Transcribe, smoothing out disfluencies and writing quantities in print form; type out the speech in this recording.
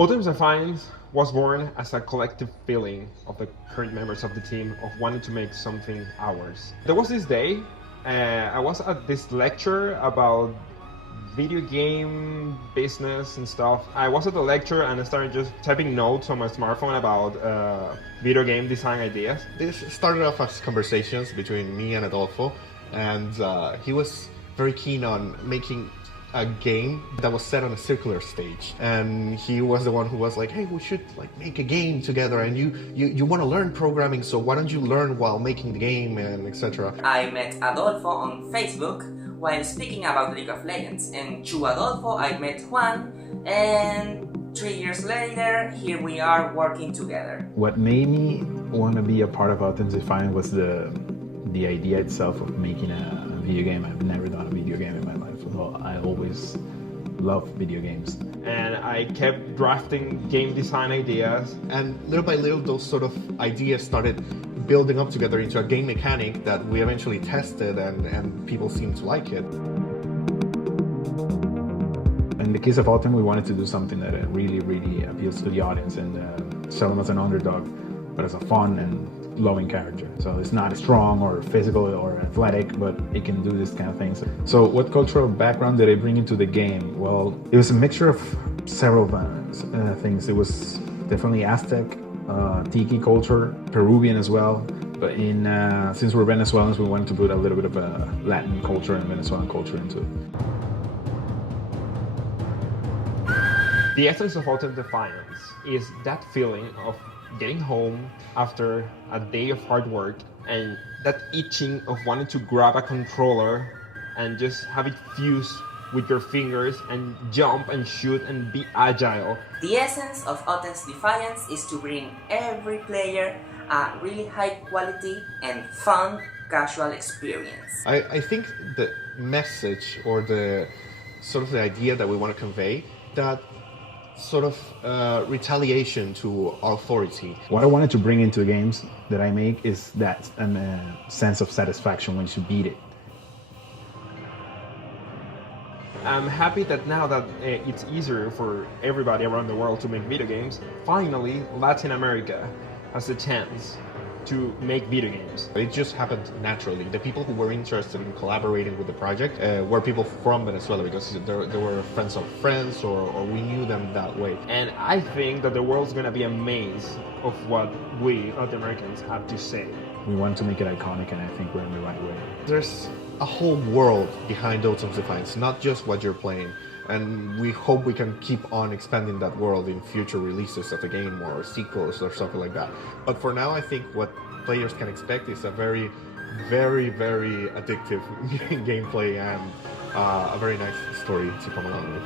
Otem's Defiance was born as a collective feeling of the current members of the team of wanting to make something ours. There was this day, I was at this lecture about video game business and stuff. I was at the lecture and I started just typing notes on my smartphone about video game design ideas. This started off as conversations between me and Adolfo, and he was very keen on making a game that was set on a circular stage, and he was the one who was like, hey, we should make a game together, and you want to learn programming, so why don't you learn while making the game, and etc. I met Adolfo on Facebook while speaking about League of Legends, and through Adolfo I met Juan, and 3 years later here we are working together. What made me want to be a part of Otem Defiance was the idea itself of making a video game. I've never done a video game in my life. So I always loved video games. And I kept drafting game design ideas. And little by little, those sort of ideas started building up together into a game mechanic that we eventually tested, and people seemed to like it. In the case of Otem, we wanted to do something that really, really appeals to the audience and sell them as an underdog, but as a fun and loving character. So it's not strong or physical or athletic, but it can do this kind of things. So what cultural background did I bring into the game? Well, it was a mixture of several things. It was definitely Aztec, Tiki culture, Peruvian as well. But since we're Venezuelans, we wanted to put a little bit of a Latin culture and Venezuelan culture into it. The essence of Otem Defiance is that feeling of getting home after a day of hard work and that itching of wanting to grab a controller and just have it fuse with your fingers and jump and shoot and be agile. The essence of Otem's Defiance is to bring every player a really high quality and fun casual experience. I think the message or the sort of the idea that we want to convey, that sort of retaliation to authority. What I wanted to bring into games that I make is that sense of satisfaction once you beat it. I'm happy that now that it's easier for everybody around the world to make video games, finally Latin America has a chance to make video games. It just happened naturally. The people who were interested in collaborating with the project were people from Venezuela, because they were friends of friends, or we knew them that way. And I think that the world's gonna be amazed of what we, other Americans, have to say. We want to make it iconic, and I think we're in the right way. There's a whole world behind Otem Defiance, not just what you're playing. And we hope we can keep on expanding that world in future releases of the game or sequels or something like that. But for now, I think what players can expect is a very, very, very addictive gameplay and a very nice story to come along with.